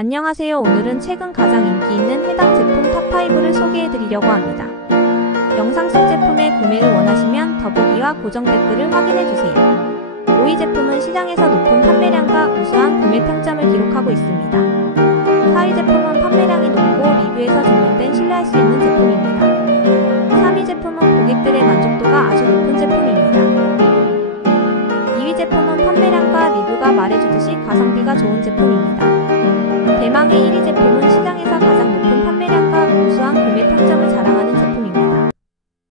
안녕하세요. 오늘은 최근 가장 인기 있는 해당 제품 탑5를 소개해드리려고 합니다. 영상 속 제품의 구매를 원하시면 더보기와 고정 댓글을 확인해주세요. 5위 제품은 시장에서 높은 판매량과 우수한 구매 평점을 기록하고 있습니다. 4위 제품은 판매량이 높고 리뷰에서 증명된 신뢰할 수 있는 제품입니다. 3위 제품은 고객들의 만족도가 아주 높은 제품입니다. 2위 제품은 판매량과 리뷰가 말해주듯이 가성비가 좋은 제품입니다. 대망의 1위 제품은 시장에서 가장